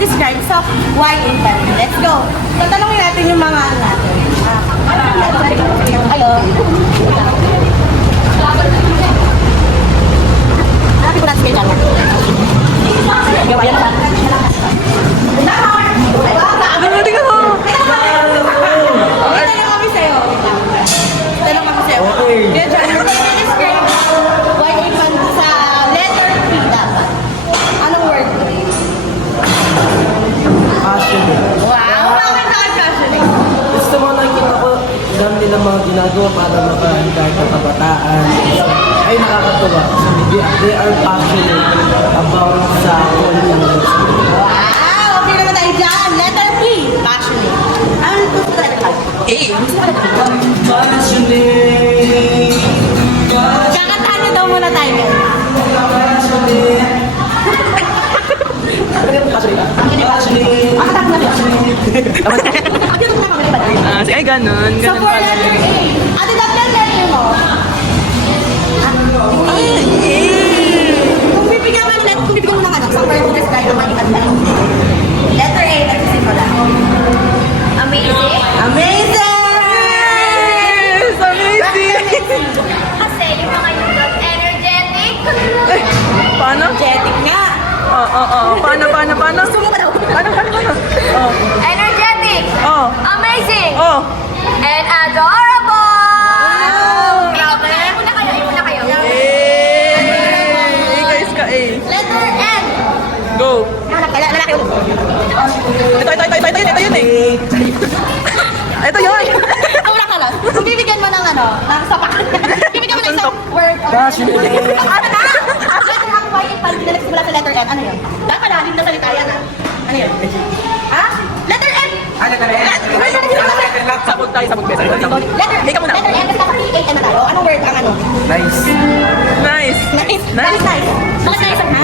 describe sa why infant. Let's go. Tatanungin natin yung mga ano natin. Hello. Happy ko natin kayo gawa yan lang. Tingnan mo! Tanong kami sa'yo. Tanong kami sa'yo. Kaya dyan, describe why infant sa letter P dapat. Anong word? Passionate. Wow! Bakit nakag-passionate? Gusto mo nakikita ko, dami nilang mga ginagawa para makahintay ng kabataan. Ay nakakatuwa. They are passionate about sa kanilang lives. Wow! Okay naman tayo dyan. Letter P. Passionate. Ano ito sa letter P? Passionate. Kakantahan niyo daw muna tayo. Ay, ganun. So for letter A. Ate, dapat letter mo. Kung bibigyan mo ng ano, sa word to describe naman yung kanta. Letter A, nagsisimula. Amazing. Amazing! Yes! Amazing! Kasi yung mga yun, energetic. Paano? Energetic nga. Paano? Gusto mo ba daw? Paano? Energetic. Amazing. And adorable. Grabe. Una kayo. Guys ka Letter N. Go! Lalaki ulit. Ito yun eh. Ito yun. Wala ka lang. Kung bibigyan mo ng ano, ng sapak. Bibigyan mo ng isang word. Passionate. Ano na? Letter ang why infant na nagsimula sa letter N. Ano yun? Napalalim na salita yan ah. Ano yun? Ha? Letter N. Sabog tayo, sabog tayo. Letter N. Letter N. Kasi naka-P-A-N na tayo. Anong word ang ano? Nice. Nice. Nice. Bakit nice? Bakit nice ang ha?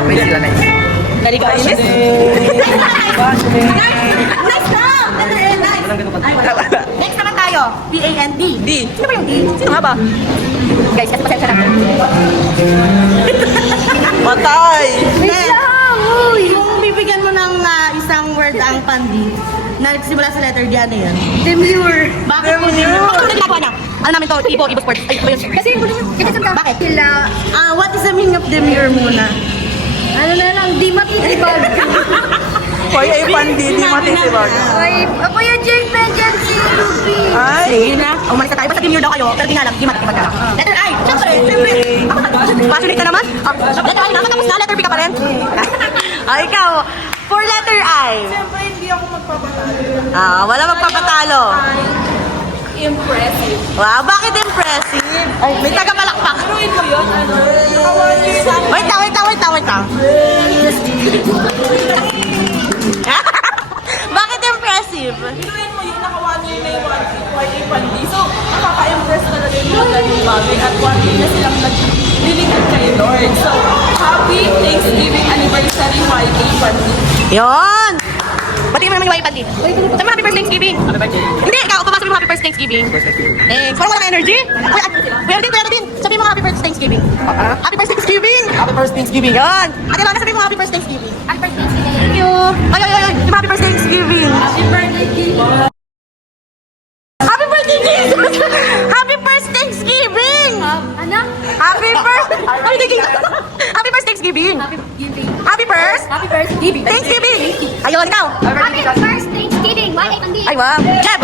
Dali ka. Nice. Passionate. Nice na! Letter N. Nice. Ay, wala. Next naman tayo. P-A-N-D. D. Sino ba yung D? Sino nga ba? Guys, kasi pasensya na. Matay! Next. Kung bibigyan mo ng isang word ang pandi na nagsimula sa letter D, ano yan? Demure. Bakit mo demure? Ano ginagawa na? Ano namin to? Tipo, Ibo Sports. Ay, ba yun? Kasi, bakit? Sila, What is the meaning of demure muna? ano na lang, di matitibag. Hoy, ay pandi, di matisibag. Ay, ako yung Jake Benjan si Ruby. Ay! Sige na. Umalis na tayo. Basta demure daw kayo. Pero di nga lang, di matitibag na. Letter I. Siyempre, siyempre. Passionate na naman. Letter I naman. Tapos na, letter B ka pa rin. Ikaw. For letter I. Siyempre, hindi ako magpapatalo. Wala magpapatalo. Impressive. Wow, bakit impressive? Ay, may taga-palakpak. Turuin mo yun, ano? Nakawali sa... Wait lang. Bakit impressive? Turuin mo yun, nakawali na yung YA Pandi. So, nakaka-impress talaga yung mga ganyung bagay at one day na silang naglilingkod kay Lord. So, happy Thanksgiving anniversary YA Pandi. Yon! Pati mo naman yung wifi din. Sabi mo happy first Thanksgiving. Hindi, ikaw, papasok mo happy first Thanksgiving. Thanks. Parang walang energy. Kuya din. Sabi mo happy first Thanksgiving. Happy first Thanksgiving. Happy first Thanksgiving. Yon! Ate Lana, sabi mo happy first Thanksgiving. Happy birthday today. Thank you. Ay. Yung happy first Thanksgiving. Happy birthday, Jesus. Happy birthday, Jesus! Happy first Thanksgiving! Ano? Happy first... Happy first Thanksgiving! Happy Thanksgiving. Happy first Happy Thanksgiving. Thanksgiving! Ayun, ikaw! Happy first Thanksgiving. Why, Andy? Ay, wow! Jeb!